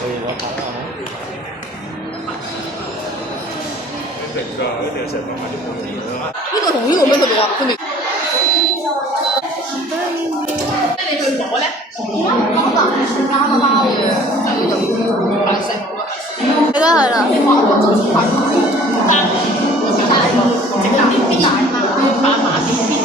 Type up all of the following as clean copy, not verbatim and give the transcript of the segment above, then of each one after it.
我睇下一定㗎，一定成日買啲冇用嘅啦。呢個同呢個咩分別啊？分別？你去攞咧，加個包嘅，就大細好啦。係啦係啦。整大啲啲大嘛，把啲啲。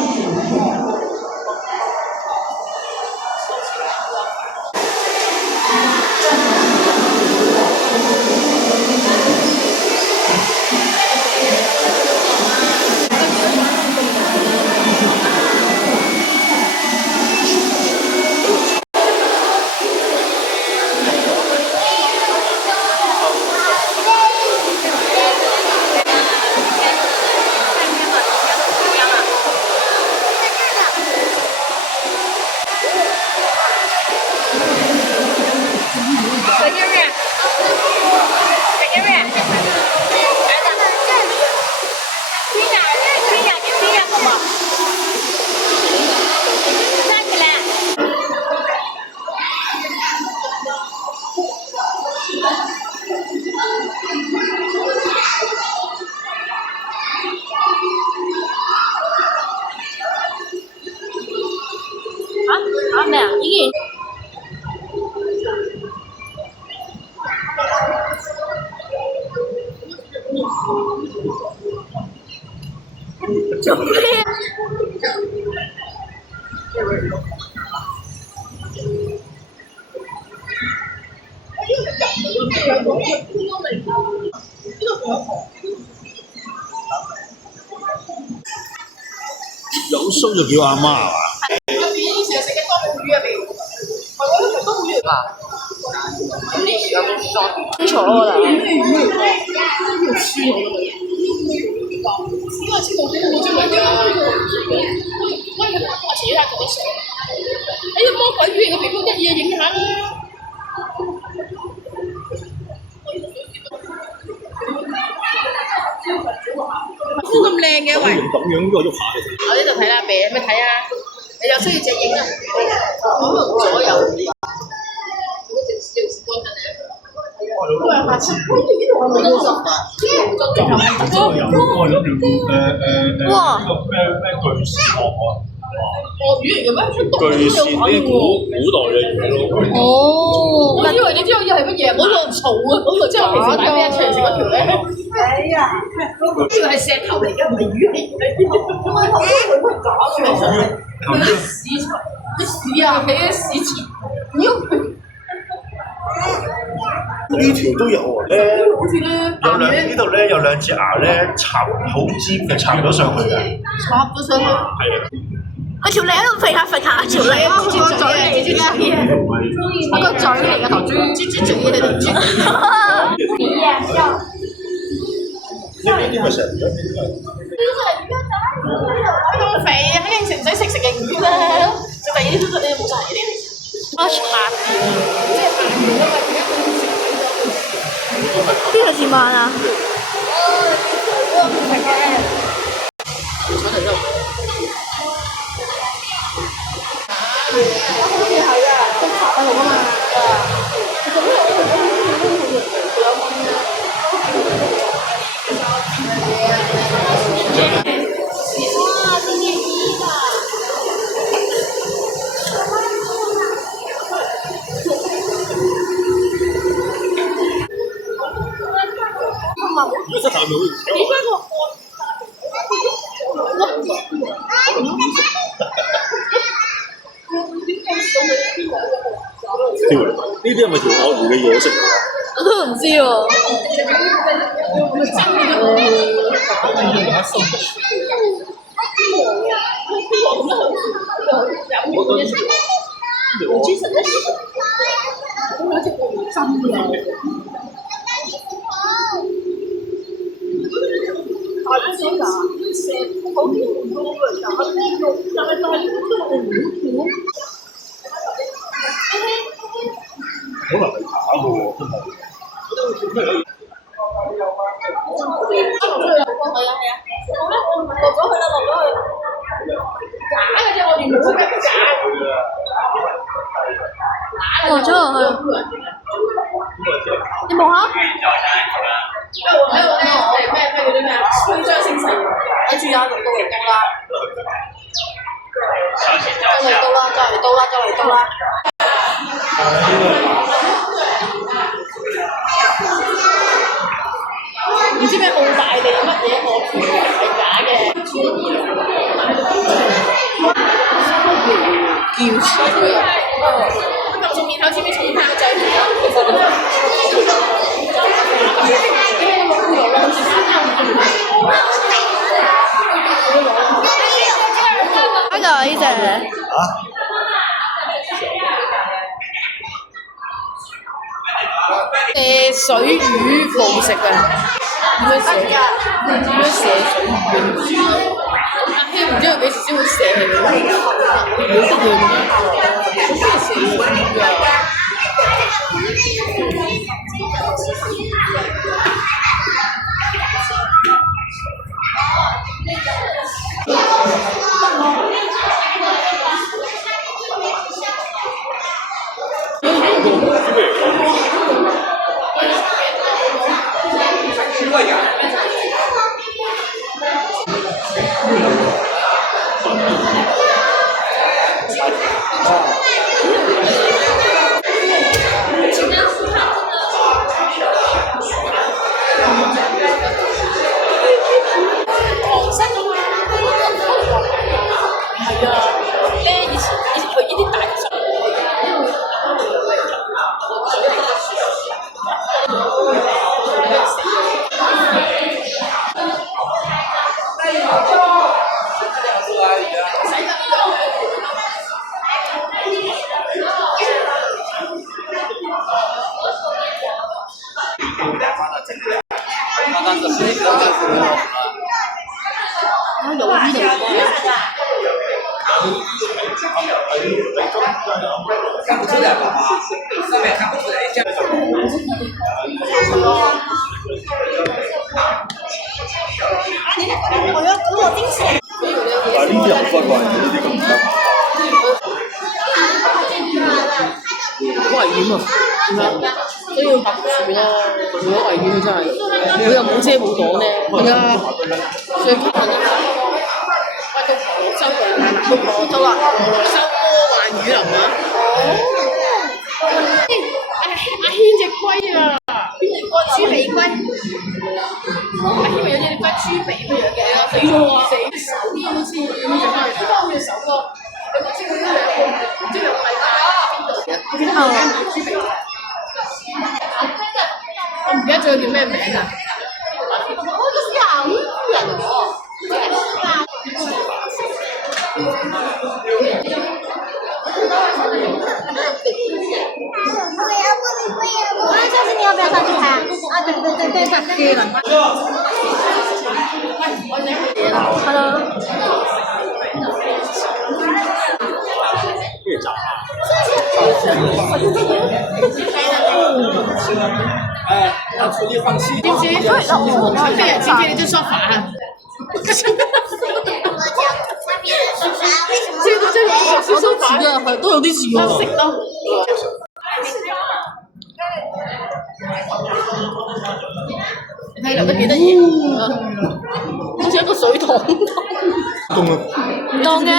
咩啊？依件做咩啊？有須就叫阿媽係嘛？清楚咯，我覺得。魔鬼魚嘅皮膚得意啊，影下啦！膚咁靚嘅喂，咁樣呢個喐下嘅。我呢度睇啦，俾咩睇啊？你有需要隻影啊？可能左右。哇！巨蟹鱷鱷魚嚟嘅咩？巨蟹啲古代嘅魚咯。哦，我以為你知我以為係乜嘢？好浪嘈啊！好浪之後平時買俾阿長食嗰條咧。係啊，呢個係石頭嚟嘅，唔係魚嚟嘅。咁我頭先佢都係假嘅，屎場啲屎啊，俾啲屎錢。呢條都有喎，好似咧，呢度咧有兩隻牙咧插好尖嘅插咗上去嘅，插咗上去。係啊，佢條脷喺度揈下揈下，條脷好似個嘴嚟嘅，我個嘴嚟嘅頭豬，豬嘴喺度豬。呢邊啲咪成日咁肥，肯定食唔使食嘅魚啦。食第二啲都得，你冇晒呢啲。我全麻邊個字慢啊？呢個膝頭係咪好呢啲係咪條鱷魚嘅嘢食？我都唔知喎。可能係假嘅喎，真係。落咗落去。你望下，喺度咩嗰啲咩啊？徽章升勢，睇住啊，到嚟到啦！就嚟到啦！就嚟到啦！就嚟到啦！唔知咩澳大利乜嘢個團係假嘅，叫錢嘅。咁仲面口前面重拍個仔嚟啊！呢個呢隻。水魚冇食嘅，點樣射？點樣射水魚？阿希唔知佢幾時先會射嚟嘅，冇得嘅咩？好中意射水魚啊！看不出来吧？上面看不出来，这样。我要等我驚喜。但係呢啲人分壞呢啲咁得。好危險啊！都要搭住咯，好危險真係。佢又冇遮冇擋咧。係啊，最近收到我都話收魔幻雨林啊！阿軒隻龜啊！邊隻龜？豬尾龜。阿軒咪有隻龜豬尾咁樣嘅，死咗啊！死手好似咁樣翻嚟，幫佢手咯。佢知佢兩個唔知兩個禮拜邊度嘅？我記得佢買豬尾。我唔記得咗佢叫咩名啊！下次你要不要上去拍？啊，对，上去了。Hello。越长啊！哎，要出去放弃。今天对呀，今天的就说法了。这个是说法的，都有啲似喎。食得。你睇留得幾得意，好似一個水塘。凍啊！唔凍嘅。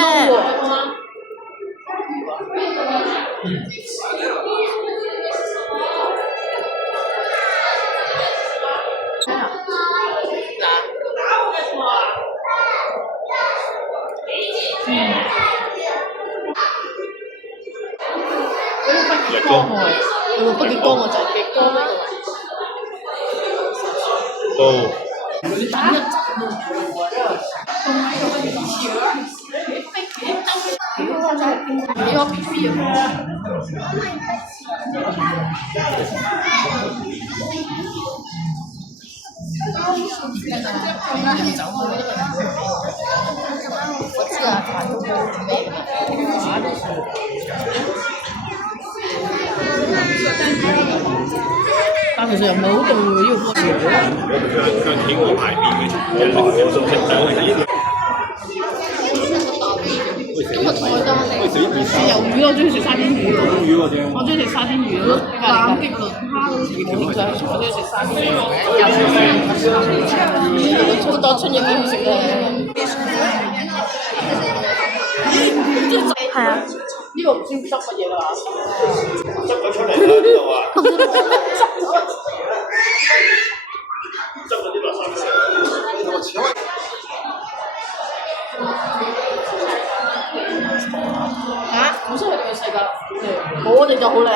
日光有冇北極光啊？就係極光呢都要必須我知啊，但其實又唔係好凍喎，呢個波士。佢起我牌面嘅，人哋有數食等今日菜單嚟，豉油魚我中意食沙甸魚，我中意食沙甸魚咯，藍極輪蝦咯。冇想我中意食生嘅，又食生，好多春日點食咧？係啊，呢個唔知執乜嘢㗎啦，執咗出嚟啦呢度啊！執咗啲垃圾食。嚇！唔識佢哋嘅世界，我哋就好靚。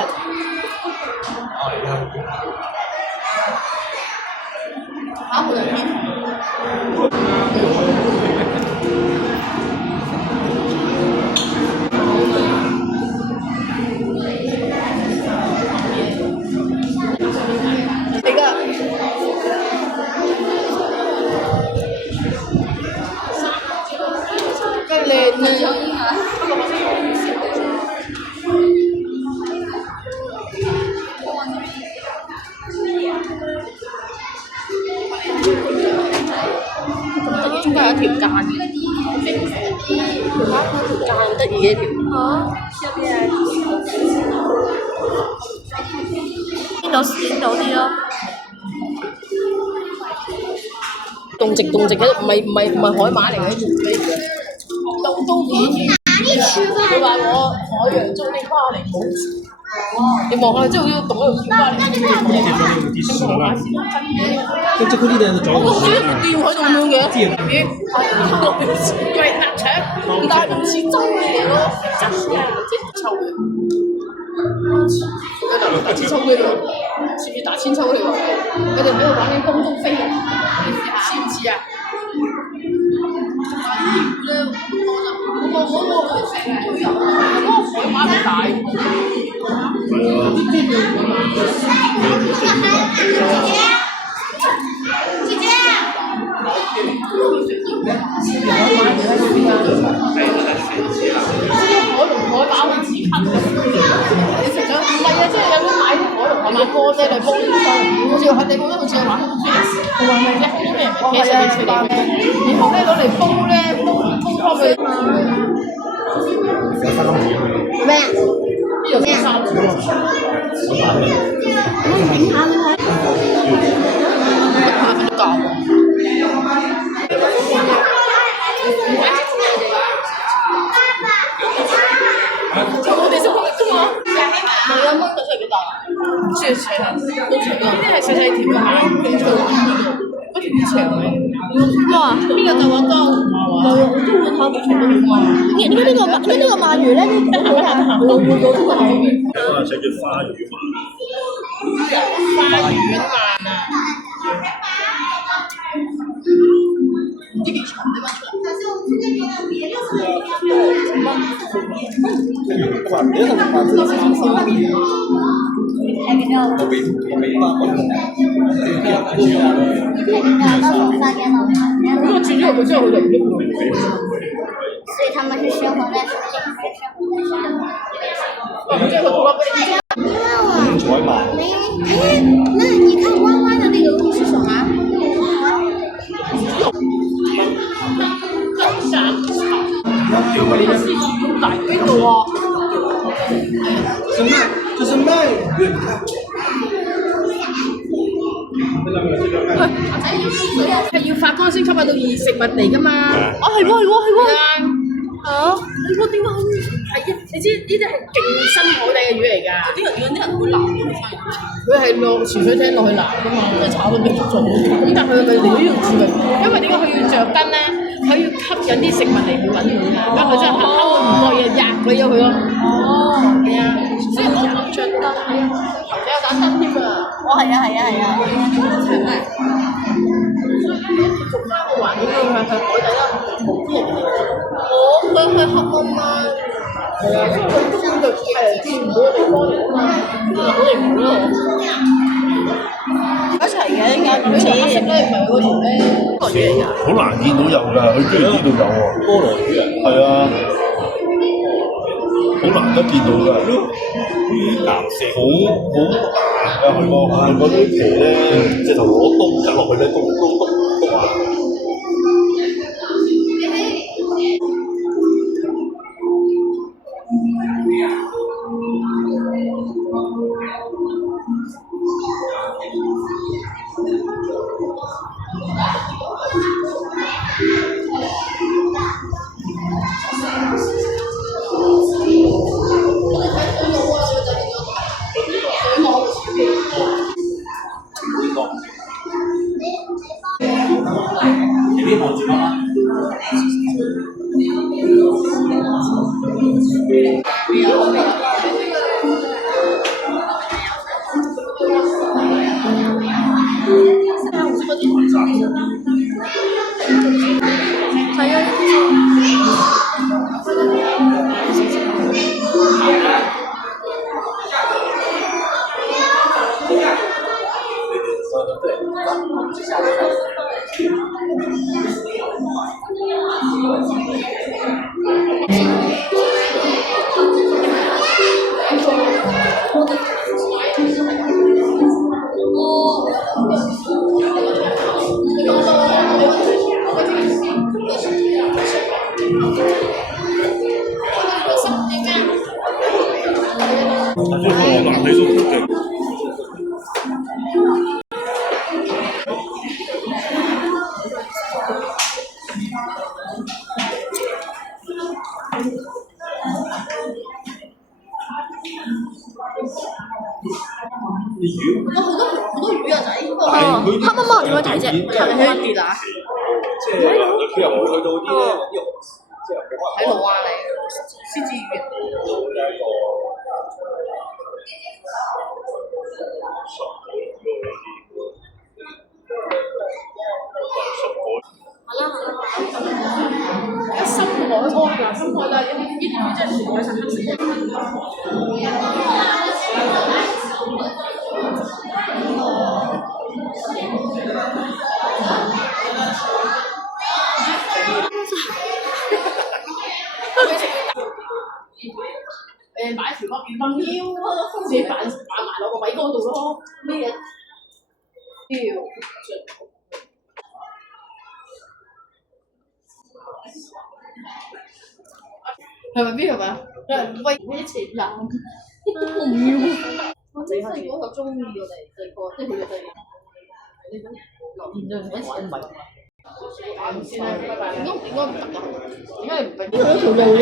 嚇！冇人天。你個真靚啊！中間有一條間嘅，條間好得意嘅一條。見到啲咯。動直嘅，唔係海馬嚟嘅，都片。佢話我海洋中的巴黎島。你望下，即係好似動喺度跳巴黎島咁樣。即係嗰啲你喺度我覺得吊喺度咁樣嘅。以為搭牆，但係唔似真嘅咯，真嘅，即係臭嘅。打千秋嗰度，似唔似打千秋嗰度？佢哋喺度玩緊空中飛，似唔似啊？我成日都有，嗰個海馬好大。姐姐，海馬會止咳嘅，你食咗？唔係啊，即係有啲買啲海龍海馬波啫，嚟煲啲湯，好似我哋覺得好似玩紅豬，同埋咪啫，因為人哋企上面出嚟嘅，然後咧攞嚟煲咧，煲湯佢。咩啊？有咩沙子？整下佢。我哋識講啫嘛，唔係啊，蚊佢出嚟幾大？唔知係長，好長啊！呢啲係細細條嘅鰻魚，嗰條好長嘅。哇！邊個就話多？唔係啊，我中意睇長嗰條啊！點解呢個鰻魚咧？有個寫叫花魚鰻。花魚鰻啊！唔知幾長呢蚊？如果去之後佢真係去到唔知。所以他們是生活在水裡，是生活在沙漠。即係佢好啦，俾你。彩鰻。哎，那你看彎彎的那個東西是什麼？金山草，呢個獅子好大邊度啊？是鰻，這是鰻魚。係要發光先吸引到異食物嚟㗎嘛？啊係喎。嚇！你個點解係啊？你知呢啲係勁深海底嘅魚嚟㗎。啲人會撈佢係落潛水艇落去撈㗎嘛，即係炒到變咗做。咁但係佢咪嚟呢度住咪？因為點解佢要着根咧？佢要吸引啲食物嚟去揾佢啊！咁佢真係偷佢唔覺意壓鬼咗佢咯。哦，係啊，所以我唔着燈，頭先有盞燈添啊！係啊。做翻個環境佢係海底啦，冇啲人嚟。佢係黑暗嘛，係啊，因為佢根本就係見唔到嘅地方嚟啊嘛，好離譜咯。一齊嘅應該，佢黑色咧唔係嗰條咧，個魚嚟㗎。好難見到有㗎，佢居然呢度有喎。菠蘿魚啊！係啊，好難得見到㗎。藍色好大啊！佢嗰啲皮咧，即係同攞刀吉落去咧，都啊！最后我拿回手对。好多魚啊仔，哦，黑乜乜點樣睇啫？係咪香跌啊？即係佢又冇去到啲咧，即係睇路啊你，獅子魚。一深海安啊，深海啦，呢啲魚真係全部係黑色嘅。誒買條個便當腰咯，自己扮埋落個米缸度咯，咩嘢？屌！係咪邊係咪？喂，咩前男？我唔要。我細個就中意我哋細個，即係佢哋細個。呢種現在唔係唔係。先啦，拜拜。應該唔得㗎，點解唔俾？呢度有條路喎，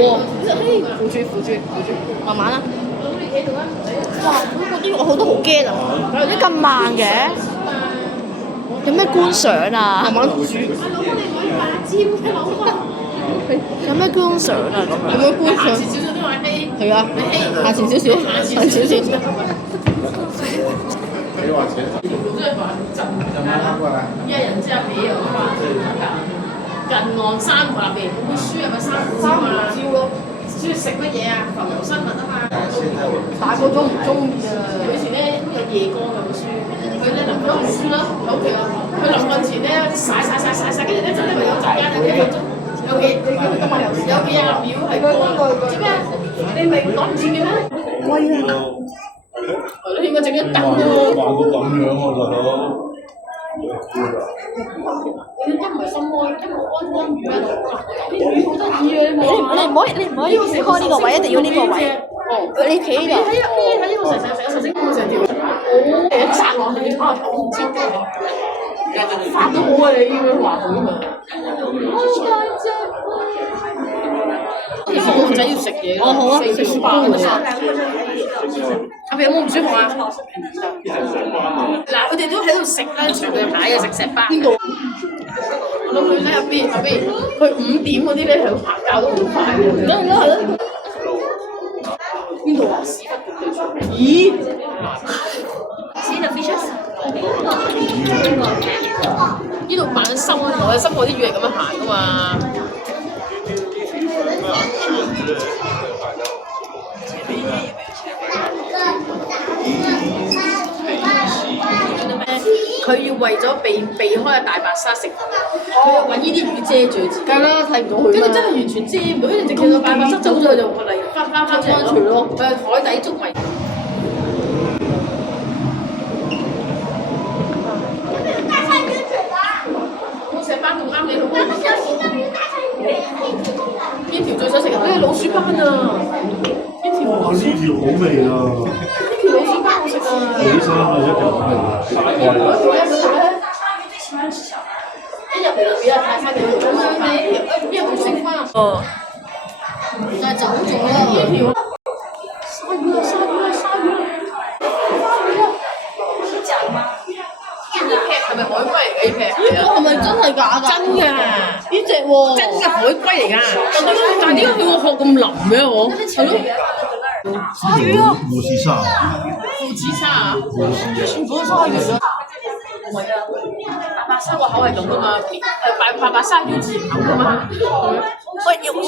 扶住，慢慢啦。哇！嗰啲我好多好驚啊！點解咁慢嘅？有咩觀賞啊？慢慢煮。有咩觀賞啊？有咩觀賞？前少少都話希。係啊，下前少少，下前少少。你話請即係話震一人之後俾人話近岸珊瑚入邊本書係咪珊瑚礁咯？中意食乜嘢啊？浮游生物啊嘛。大個咗唔中意啊！以前咧有夜光有本書，佢咧臨瞓書啦，喺屋企啊。佢臨瞓前咧曬，跟住咧真係咪有陣間有幾分鐘，有幾今日有幾廿秒係過，知咩？你咪講唔住嘅咩？威啊！係咯，應該整一等咯。慢到咁樣喎，大佬。一唔係心安，一冇安安魚喺度，啲魚好得意啊！你唔可以開呢個位，一定要呢個位。哦，你企呢度。喺呢個成條，一扎落去啊！我唔知點發都好啊！你應該話佢嘛。其實我個仔要食嘢。哦，好啊，食書包咁啊！阿肥有冇唔舒服啊？嗱，佢哋都喺度食啦，全部買嘢食石斑。邊度？我諗佢喺入邊，佢5點嗰啲咧係行教得好快嘅。係咯。邊度啊？屎忽地出。咦 ？See the fishes？ 呢度扮深海，深海啲魚係咁樣行噶嘛。佢要為咗避開大白鯊食，佢要揾呢啲魚遮住自己。梗啦，睇唔到佢。跟住真係完全遮唔到，跟住直見到大白鯊走咗就嚟翻出嚟咯。佢係海底捉迷。我石斑仲啱你好。邊條最想食啊？呢個老鼠斑啊！呢條哇！呢條好味啊！呢條老鼠斑好食啊！幾生啊！一條好味。一入嚟就俾人睇翻條咁樣你，邊有升翻？哦，就係走咗啦。鯊魚啊！鯊魚啊！鯊魚啊！呢隻係咪海龜嚟嘅？呢隻係咪真係假㗎？真㗎，呢隻喎，真嘅海龜嚟㗎。但係點解佢個殼咁腍嘅我？係咯。鯊魚啊！烏絲沙，虎子沙啊！全部都鯊魚啊！唔係啊，白鯊個口係咁噶嘛，白鯊魚自然口噶嘛。喂，有哇有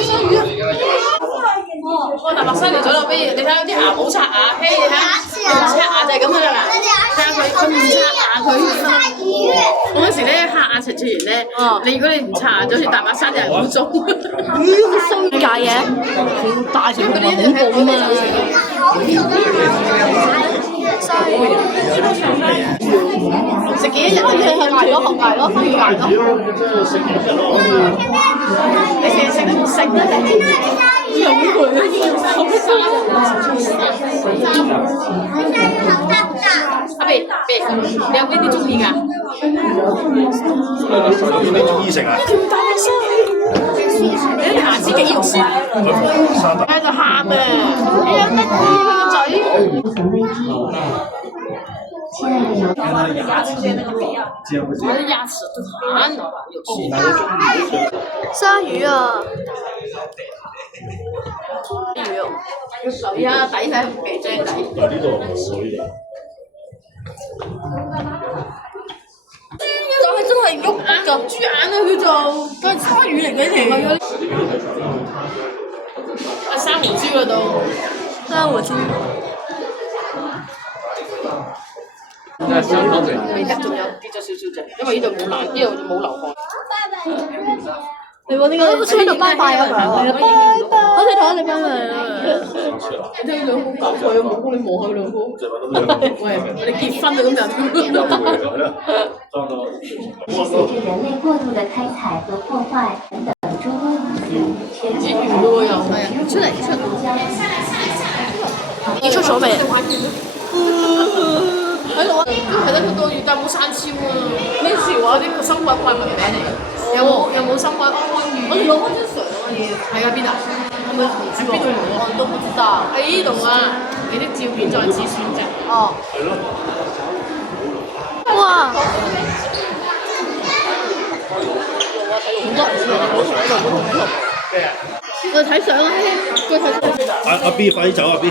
鯊魚！哇，大白鯊嚟咗啦，不如你睇下啲牙冇刷牙，嘿，你睇下刷牙就係咁噶啦，睇下佢唔刷牙佢。嗰陣時咧嚇阿陳卓賢咧，你如果你唔刷牙，就好似大白鯊就係好中。咦，好衰㗎嘢！好大條嗰啲恐怖啊嘛！食幾日都係學大咯，學大咯，翻大咯。你成日食都唔食咧？有佢阿貝，你有邊啲中意㗎？你中意食啊？你下次幾肉先？喺度喊啊！你有乜佢個嘴？我的牙齒都彈了，有趣。鯊魚啊！魚，而家底睇唔幾張底。啊呢度水嚟。就係真係喐眼就豬眼啊！佢就係鯊魚嚟嘅條。啊，生胡椒啦都，生胡椒。而家仲有跌咗少少啫，因為呢度冇冷，呢度冇流汗。你講點解好似喺度拜拜啊？係啊，拜拜！好似同我哋拜拜。你睇兩公搞錯，冇公你摸佢兩公。喂，我哋結婚就咁就。人类过度的开采和破坏等等诸多因素，全球魚咯又係啊，出嚟出。已經出咗未？喺度啊！係得佢個月但冇生肖啊！咩潮啊？啲生鬼怪物嘅名嚟嘅。有冇生鬼安安魚？我哋攞翻張相啊要。喺邊啊？係咪喺邊度攞？我都唔知道。喺呢度啊！你啲照片再次選擇。哦。係咯。哇！好多人喺度，我哋睇相啊！佢睇相。阿 B 快啲走啊 B！